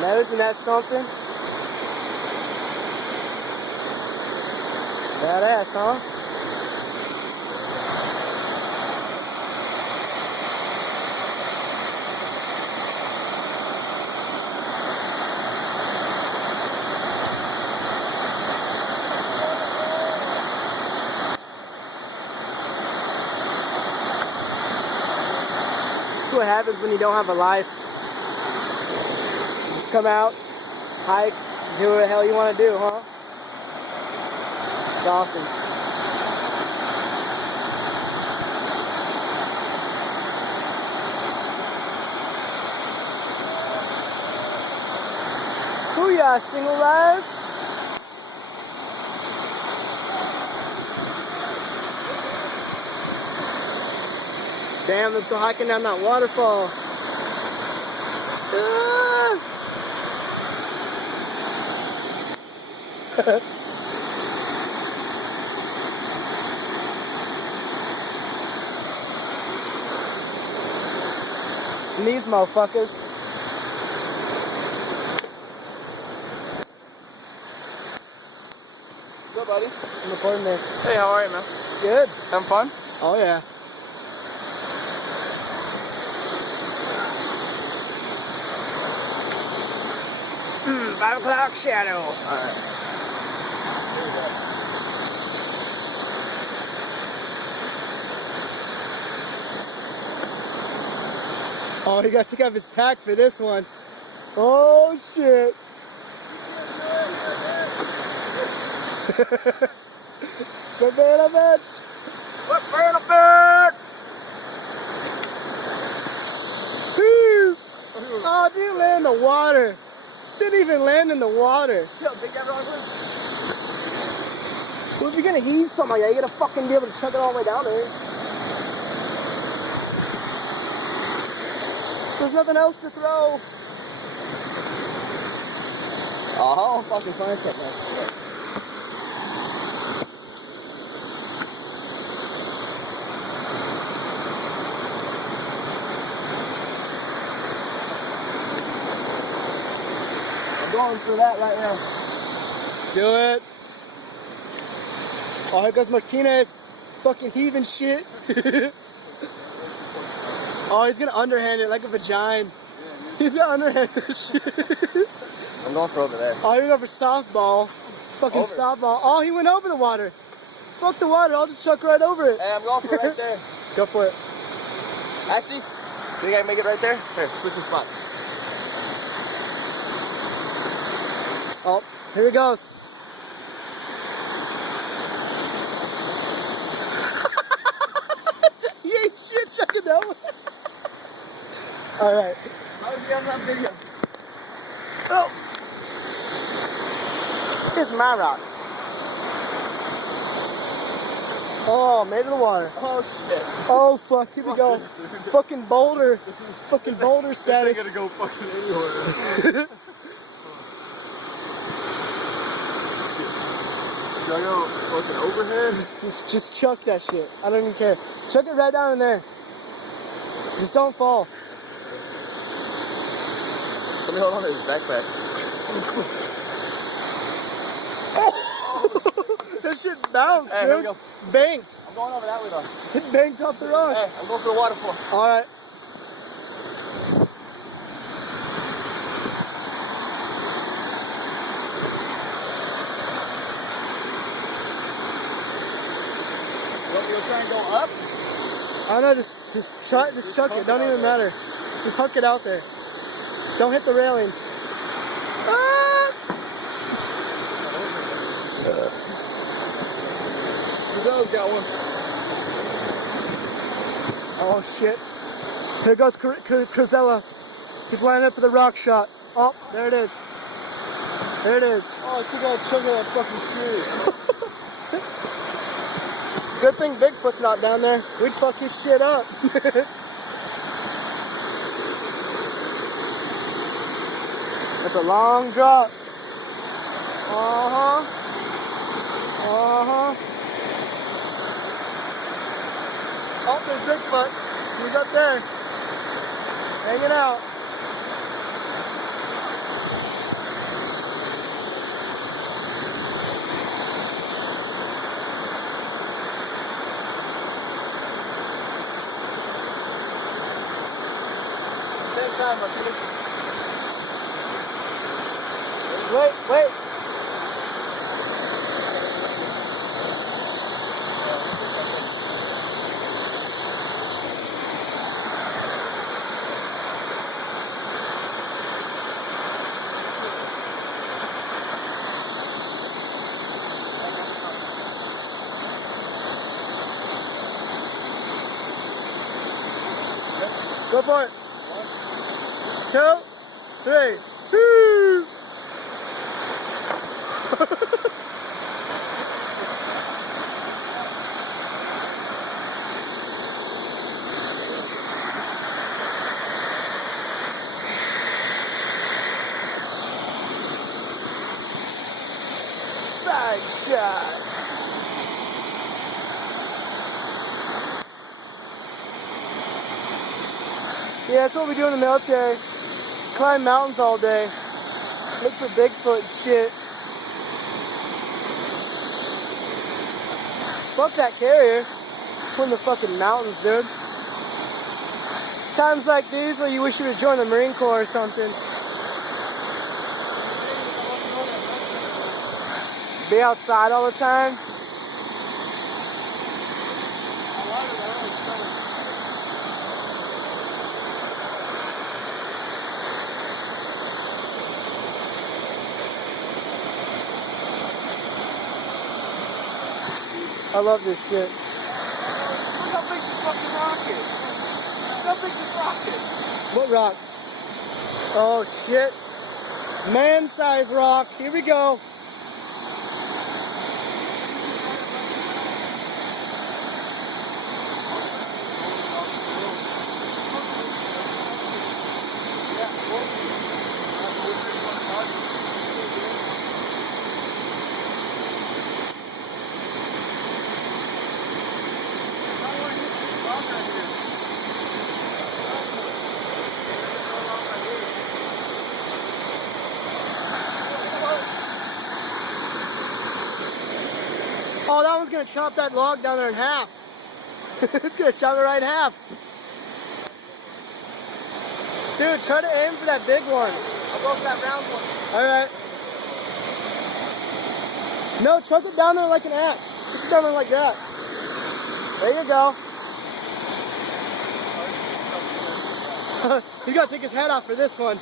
Now, isn't that something? Badass, huh? That's what happens when you don't have a life. Just come out, hike, do what the hell you want to do, huh? It's awesome. Booyah, single life. Damn, let's go hiking down that waterfall. And these motherfuckers. What's up, buddy? I'm recording this. Hey, how are you, man? Good. Having fun? Oh yeah. 5 o'clock shadow. Alright. Oh, he got to take off his pack for this one. Oh shit. Good man, I bet. What man a bird? Oh, didn't land in the water. Didn't even land in the water. See how big that rock was? Well, if you're gonna heave something like that, you gotta fucking be able to chuck it all the way down there. There's nothing else to throw. Oh, I'll fucking find something. Going for that right now. Do it. Oh, here goes Martinez. Fucking heaving shit. Oh, he's gonna underhand it like a vagina. He's gonna underhand this shit. I'm going for over there. Oh, here we go for softball. Fucking Over. softball. Oh, he went over the water. Fuck the water. I'll just chuck right over it. Hey, I'm going for it right there. Go for it. Actually, you think I can make it right there? Here, switch the spot. Oh, here he goes. He ain't shit chucking that one. All right. How did you have that video? Oh. Here's my rock. Oh, made it in the water. Oh shit. Oh fuck, here we go. Fucking boulder. Fucking boulder status. This ain't gonna go fucking anywhere. Should I go fucking overhead? Just chuck that shit. I don't even care. Chuck it right down in there. Just don't fall. Somebody hold on to his backpack. That shit bounced, Hey, dude. here we go. Banked. I'm going over that way though. It banked off the rock. Hey, I'm going for the waterfall. Alright. You want me to try and go up? I don't know, just chuck it. Don't even matter. Just huck it out there. Don't hit the railing. Ah! Gazelle's got one. Oh shit. Here goes Cruzella. He's lining up for the rock shot. Oh, there it is. There it is. Oh, I took out a chunk of that fucking tree. Good thing Bigfoot's not down there. We'd fuck his shit up. That's a long drop. Uh-huh. Uh-huh. Oh, there's Bigfoot. He's up there. Hanging out. time, Martinez. Wait. Go for it. 2, 3. Woo! Side shot. Yeah, that's what we do in the military. Climb mountains all day. Look for Bigfoot and shit. Fuck that carrier. We're in the fucking mountains, dude. Times like these where you wish you would join the Marine Corps or something. Be outside all the time. I love this shit. Look how big this fucking rock is. Look how big this rock is. What rock? Oh shit. Man-sized rock. Here we go. Oh, that one's gonna chop that log down there in half. It's gonna chop it right in half. Dude, try to aim for that big one. I'll go for that round one. Alright. No, chuck it down there like an axe. Chuck it down there like that. There you go. You gotta take his head off for this one.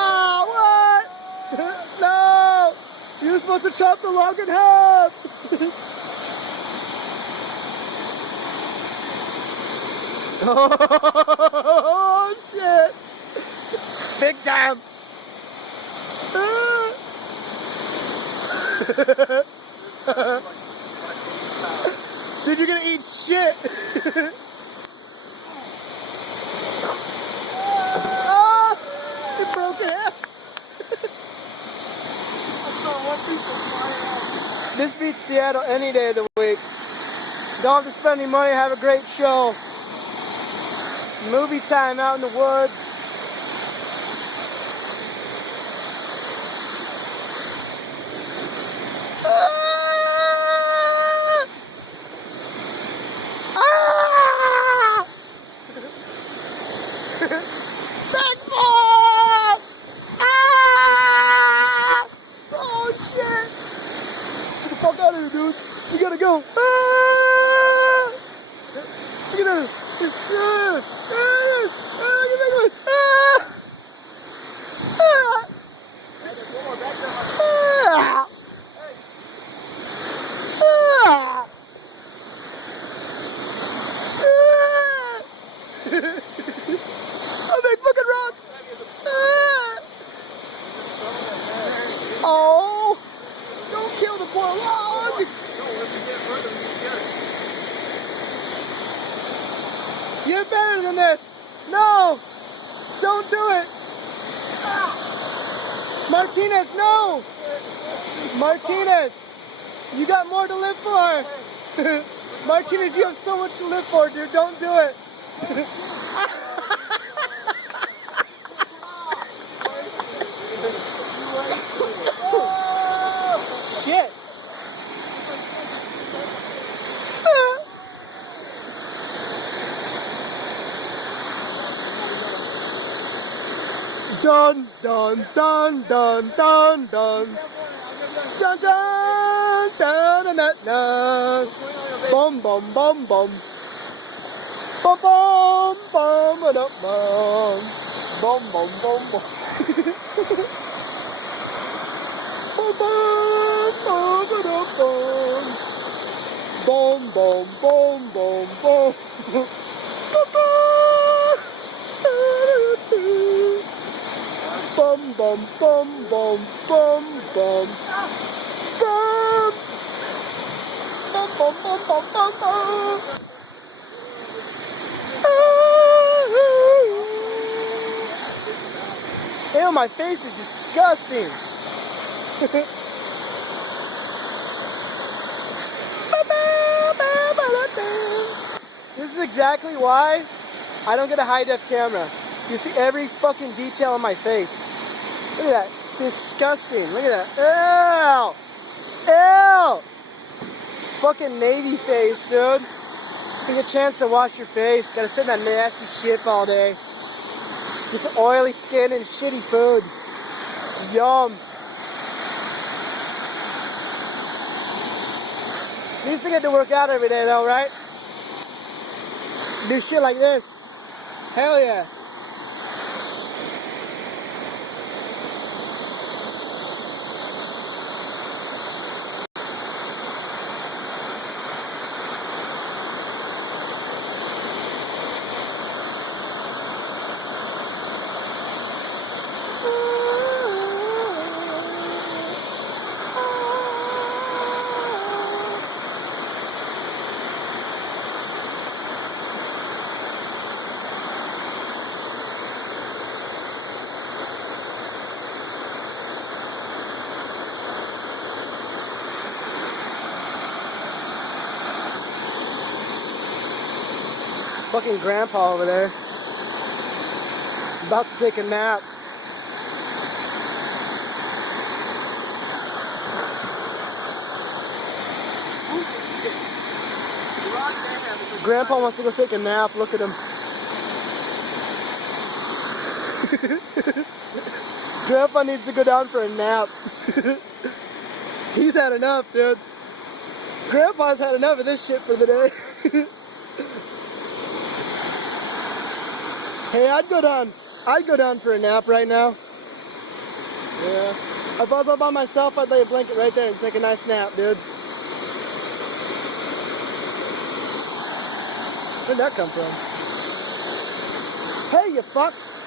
Oh, what? No! You're supposed to chop the log in half! Oh, shit! Big time! Dude, you're gonna eat shit! Oh! It broke in half! This beats Seattle any day of the week. Don't have to spend any money, have a great show. Movie time out in the woods. Backbone! Ah! Oh shit! Get the fuck out of here, dude. You gotta go. Ah! Look at this. A big fucking rock! Oh! Don't kill the poor log! You're better than this! No! Don't do it! Martinez, no! Martinez! You got more to live for! Martinez, you have so much to live for, dude. Don't do it! Shit! Dun dun dun dun dun dun. Dun dun dun dun dun dun. Bum bum bum bum. Bum bum bum bum bum. Bum bum bum bum. Bum bum bum bum bum. Bum bum bum bum bum. Bum bum bum bum bum bum. Bum bum bum bum bum bum bum. Ew, my face is disgusting. This is exactly why I don't get a high-def camera. You see every fucking detail on my face. Look at that. Disgusting. Look at that. Ew. Ew. Fucking Navy face, dude. Take a chance to wash your face. Gotta sit in that nasty shit all day. Just oily skin and shitty food. Yum. You used to get to work out every day though, right? Do shit like this. Hell yeah. Fucking grandpa over there. About to take a nap. Grandpa wants to go take a nap. Look at him. Grandpa needs to go down for a nap. He's had enough, dude. Grandpa's had enough of this shit for the day. Hey, I'd go down for a nap right now. Yeah. If I was all by myself, I'd lay a blanket right there and take a nice nap, dude. Where'd that come from? Hey, you fucks!